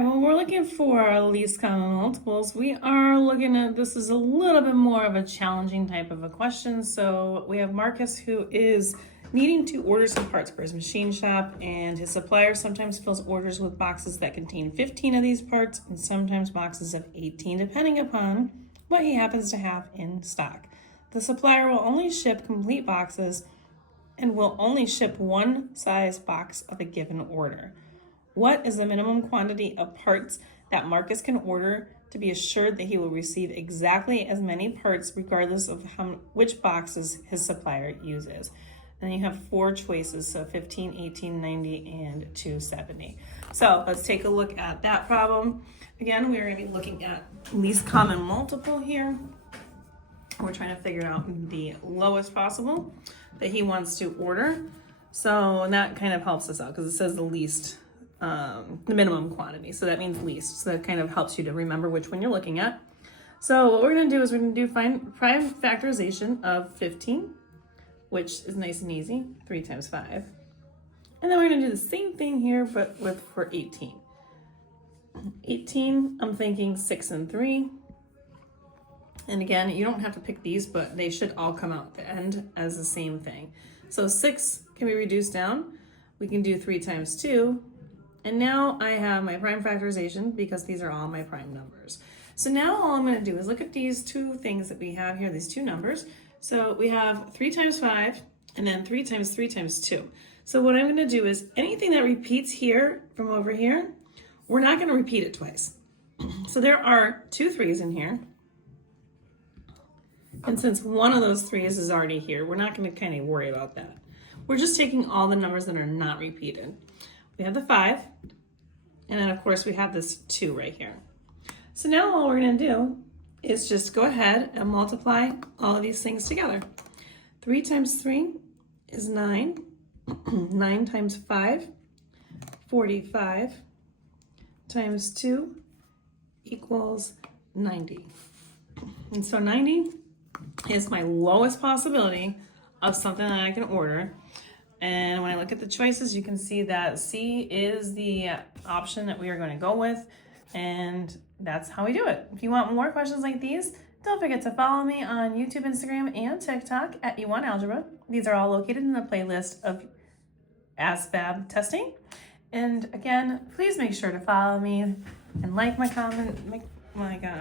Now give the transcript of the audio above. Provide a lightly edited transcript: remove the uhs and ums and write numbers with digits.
right, well, we're looking for our least common multiples. We are looking at, this is a little bit more of a challenging type of a question. So we have Marcus, who is needing to order some parts for his machine shop, and his supplier sometimes fills orders with boxes that contain 15 of these parts and sometimes boxes of 18, depending upon what he happens to have in stock. The supplier will only ship complete boxes and will only ship one size box of a given order. What is the minimum quantity of parts that Marcus can order to be assured that he will receive exactly as many parts regardless of which boxes his supplier uses? And you have 4 choices, so 15, 18, 90, and 270. So let's take a look at that problem. Again, we're going to be looking at least common multiple here. We're trying to figure out the lowest possible that he wants to order. So that kind of helps us out because it says the least, the minimum quantity. So that means least. So that kind of helps you to remember which one you're looking at. So what we're going to do is we're going to do prime factorization of 15, which is nice and easy, 3 times 5. And then we're going to do the same thing here, but for 18. 18, I'm thinking 6 and 3. And again, you don't have to pick these, but they should all come out at the end as the same thing. So 6 can be reduced down. We can do 3 times 2. And now I have my prime factorization because these are all my prime numbers. So now all I'm going to do is look at these 2 things that we have here, these 2 numbers. So we have 3 times 5 and then 3 times 3 times 2. So what I'm going to do is anything that repeats here from over here, we're not going to repeat it twice. So there are 2 3s in here. And since one of those 3s is already here, we're not going to kind of worry about that. We're just taking all the numbers that are not repeated. We have the 5, and then of course we have this 2 right here. So now all we're going to do is just go ahead and multiply all of these things together. 3 times 3 is 9. 9 times 5, 45, times 2 equals 90. And so 90 is my lowest possibility of something that I can order. And when I look at the choices, you can see that C is the option that we are going to go with. And that's how we do it. If you want more questions like these, don't forget to follow me on YouTube, Instagram, and TikTok at YouWantAlgebra. These are all located in the playlist of Asvab testing. And again, please make sure to follow me and like my comment. My God.